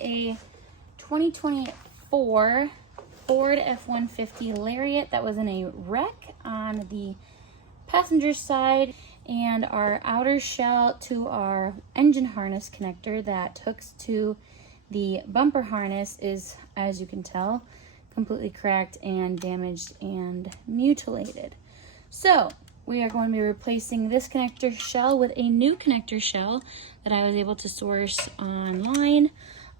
a 2024 Ford F150 Lariat that was in a wreck on the passenger side, and our outer shell to our engine harness connector that hooks to the bumper harness is, as you can tell, completely cracked and damaged and mutilated. So we are going to be replacing this connector shell with a new connector shell that I was able to source online.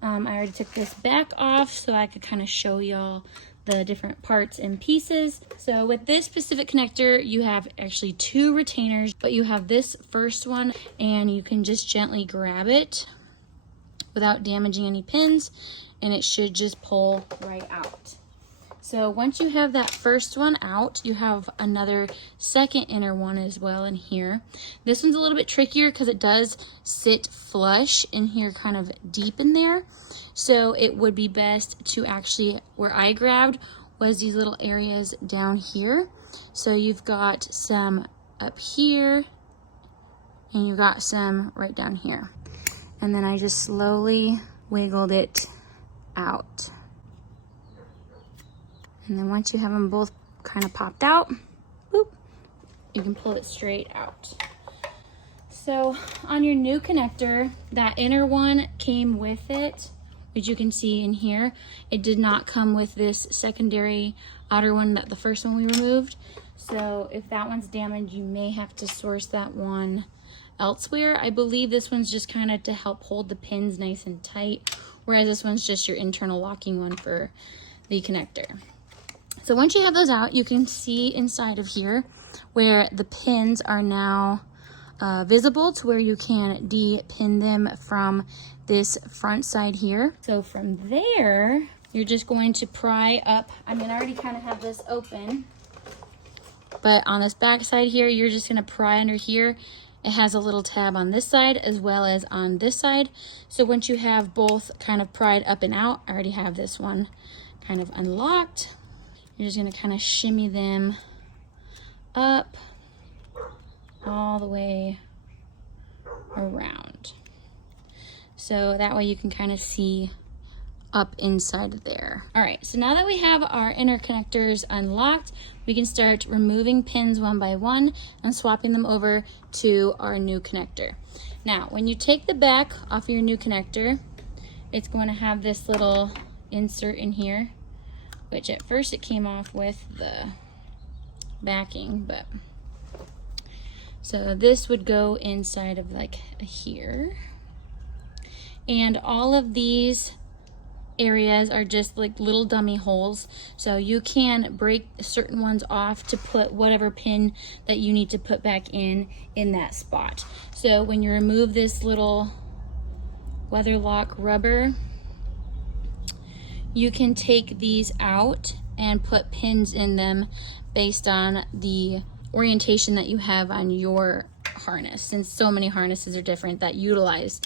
I already took this back off so I could kind of show y'all the different parts and pieces. So with this specific connector, you have actually two retainers, but you have this first one and you can just gently grab it without damaging any pins, and it should just pull right out. So once you have that first one out, you have another second inner one as well in here. This one's a little bit trickier because it does sit flush in here, kind of deep in there. So it would be best to actually, where I grabbed was these little areas down here. So you've got some up here and you've got some right down here. And then I just slowly wiggled it out. And then once you have them both kind of popped out, boop, you can pull it straight out. So on your new connector, that inner one came with it, which you can see in here. It did not come with this secondary outer one, that the first one we removed. So if that one's damaged, you may have to source that one elsewhere. I believe this one's just kind of to help hold the pins nice and tight, whereas this one's just your internal locking one for the connector. So once you have those out, you can see inside of here where the pins are now visible, to where you can de-pin them from this front side here. So from there, you're just going to pry up. I mean, I already kind of have this open, but on this back side here, you're just going to pry under here. It has a little tab on this side as well as on this side. So once you have both kind of pried up and out, I already have this one kind of unlocked. You're just going to kind of shimmy them up all the way around. So that way you can kind of see up inside there. All right, so now that we have our inner connectors unlocked, we can start removing pins one by one and swapping them over to our new connector. Now, when you take the back off your new connector, it's going to have this little insert in here, which at first it came off with the backing, but so this would go inside of like here. And all of these areas are just like little dummy holes. So you can break certain ones off to put whatever pin that you need to put back in that spot. So when you remove this little weather lock rubber, you can take these out and put pins in them based on the orientation that you have on your harness, since so many harnesses are different that utilize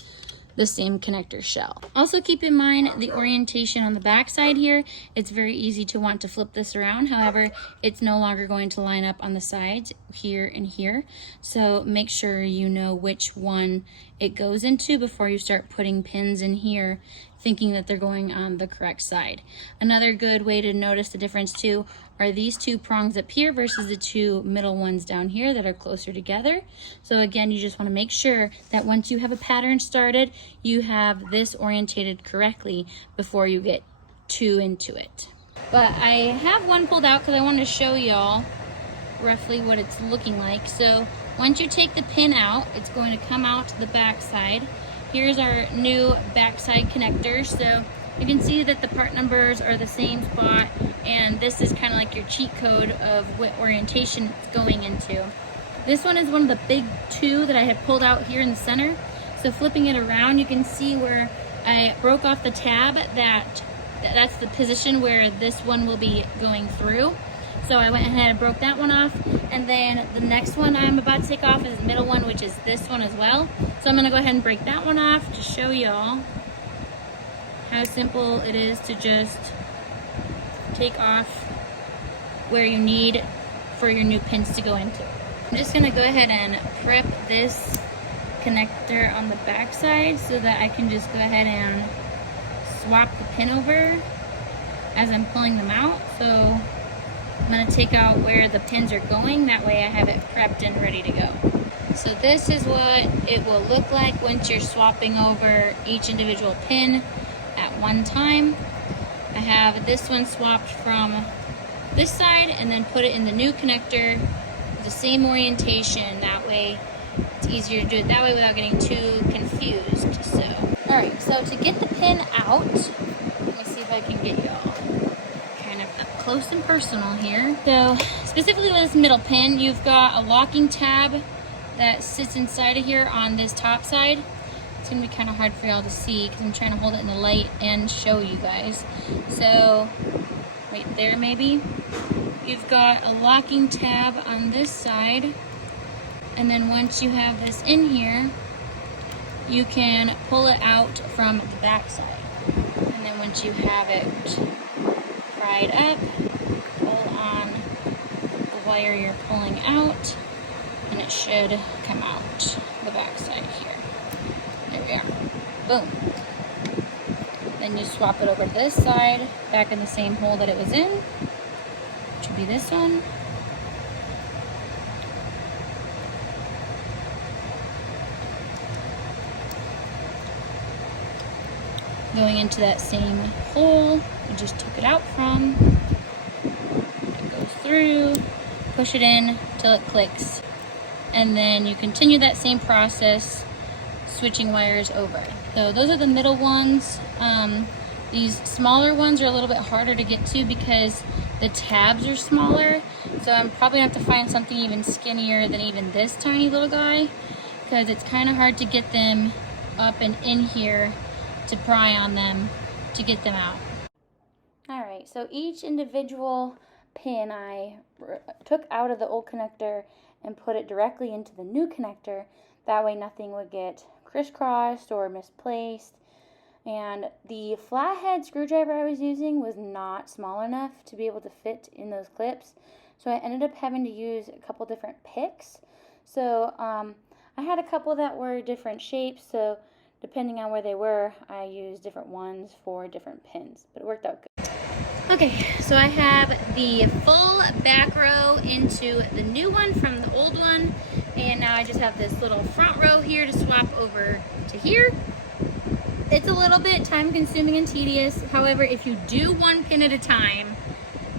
the same connector shell. Also keep in mind the orientation on the back side here. It's very easy to want to flip this around. However, it's no longer going to line up on the sides here and here. So make sure you know which one it goes into before you start putting pins in here, thinking that they're going on the correct side. Another good way to notice the difference too are these two prongs up here versus the two middle ones down here that are closer together. So again, you just want to make sure that once you have a pattern started, you have this orientated correctly before you get too into it. But I have one pulled out because I wanted to show y'all roughly what it's looking like. So once you take the pin out, it's going to come out to the back side. Here's our new backside connector. So you can see that the part numbers are the same spot, and this is kind of like your cheat code of what orientation it's going into. This one is one of the big two that I had pulled out here in the center. So flipping it around, you can see where I broke off the tab, that's the position where this one will be going through. So I went ahead and broke that one off, and then the next one I'm about to take off is the middle one, which is this one as well. So I'm gonna go ahead and break that one off to show y'all how simple it is to just take off where you need for your new pins to go into. I'm just gonna go ahead and prep this connector on the back side so that I can just go ahead and swap the pin over as I'm pulling them out. So I'm gonna take out where the pins are going. That way I have it prepped and ready to go. So this is what it will look like once you're swapping over each individual pin at one time. I have this one swapped from this side and then put it in the new connector with the same orientation. That way it's easier to do it that way without getting too confused. So, all right, so to get the pin out, let me see if I can get you all kind of up close and personal here. So specifically with this middle pin, you've got a locking tab that sits inside of here on this top side. It's gonna be kind of hard for y'all to see because I'm trying to hold it in the light and show you guys. So right there maybe. You've got a locking tab on this side, and then once you have this in here, you can pull it out from the back side. And then once you have it pried up, pull on the wire you're pulling out, and it should come out the back side here. There we are. Boom. Then you swap it over to this side, back in the same hole that it was in, which would be this one. Going into that same hole we just took it out from. It goes through, push it in till it clicks, and then you continue that same process, switching wires over. So those are the middle ones. These smaller ones are a little bit harder to get to because the tabs are smaller. So I'm probably gonna have to find something even skinnier than even this tiny little guy, because it's kind of hard to get them up and in here to pry on them to get them out. All right, so each individual pin I took out of the old connector and put it directly into the new connector. That way nothing would get crisscrossed or misplaced. And the flathead screwdriver I was using was not small enough to be able to fit in those clips. So I ended up having to use a couple different picks. So I had a couple that were different shapes, so depending on where they were, I used different ones for different pins, but it worked out good. Okay, so I have the full back row into the new one from the old one, and now I just have this little front row here to swap over to here. It's a little bit time consuming and tedious. However, if you do one pin at a time,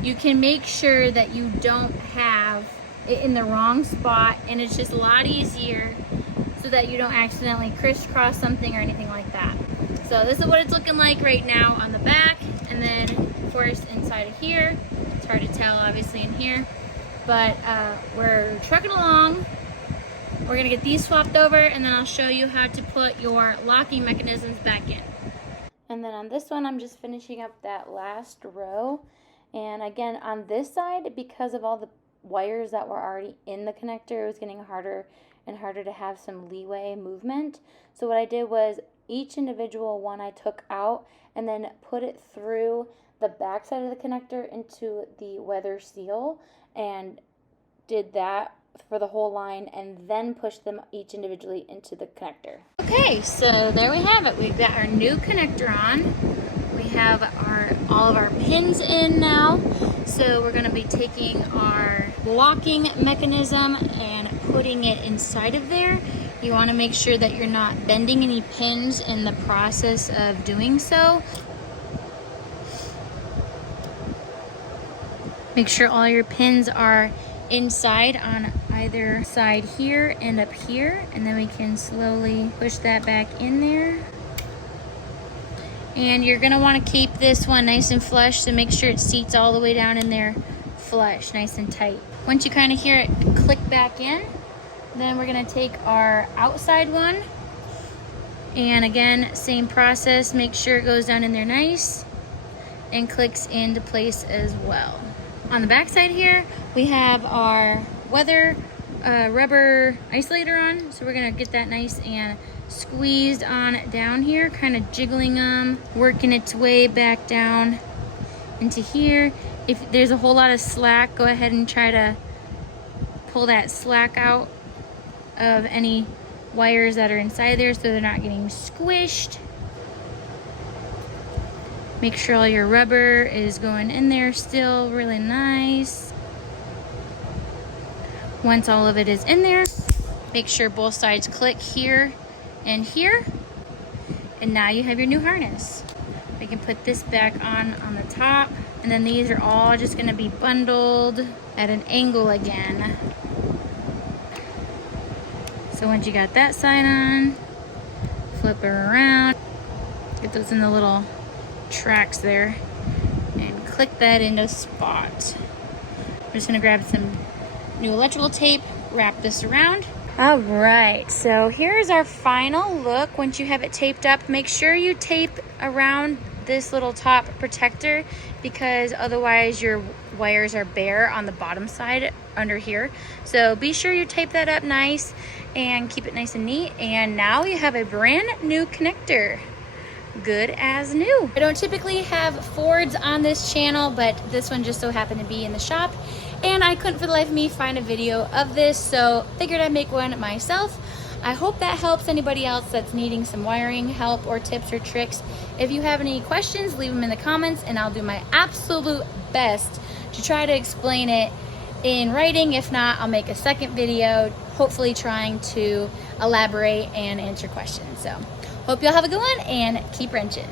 you can make sure that you don't have it in the wrong spot, and it's just a lot easier so that you don't accidentally crisscross something or anything like that. So this is what it's looking like right now on the back, and then of course inside of here. It's hard to tell obviously in here, but we're trucking along. We're gonna get these swapped over, and then I'll show you how to put your locking mechanisms back in. And then on this one, I'm just finishing up that last row. And again, on this side, because of all the wires that were already in the connector, it was getting harder and harder to have some leeway movement. So what I did was each individual one I took out and then put it through the back side of the connector into the weather seal, and did that for the whole line, and then push them each individually into the connector. Okay, so there we have it. We've got our new connector on. We have all of our pins in now. So we're going to be taking our locking mechanism and putting it inside of there. You want to make sure that you're not bending any pins in the process of doing so. Make sure all your pins are inside on either side here and up here, and then we can slowly push that back in there. And you're gonna want to keep this one nice and flush, so make sure it seats all the way down in there flush, nice and tight. Once you kind of hear it click back in, then we're gonna take our outside one, and again, same process, make sure it goes down in there nice and clicks into place as well. On the back side here, we have our weather rubber isolator on, so we're gonna get that nice and squeezed on down here, kind of jiggling them, working its way back down into here. If there's a whole lot of slack, go ahead and try to pull that slack out of any wires that are inside there so they're not getting squished. Make sure all your rubber is going in there still really nice. Once all of it is in there, make sure both sides click here and here. And now you have your new harness. We can put this back on the top. And then these are all just gonna be bundled at an angle again. So once you got that side on, flip it around. Get those in the little tracks there. And click that into spot. I'm just gonna grab some new electrical tape, wrap this around. All right, so here's our final look. Once you have it taped up, make sure you tape around this little top protector, because otherwise your wires are bare on the bottom side under here. So be sure you tape that up nice and keep it nice and neat. And now you have a brand new connector. Good as new. I don't typically have Fords on this channel, but this one just so happened to be in the shop, and I couldn't for the life of me find a video of this, so figured I'd make one myself. I hope that helps anybody else that's needing some wiring help or tips or tricks. If you have any questions, leave them in the comments and I'll do my absolute best to try to explain it in writing. If not, I'll make a second video, hopefully trying to elaborate and answer questions. So hope y'all have a good one and keep wrenching.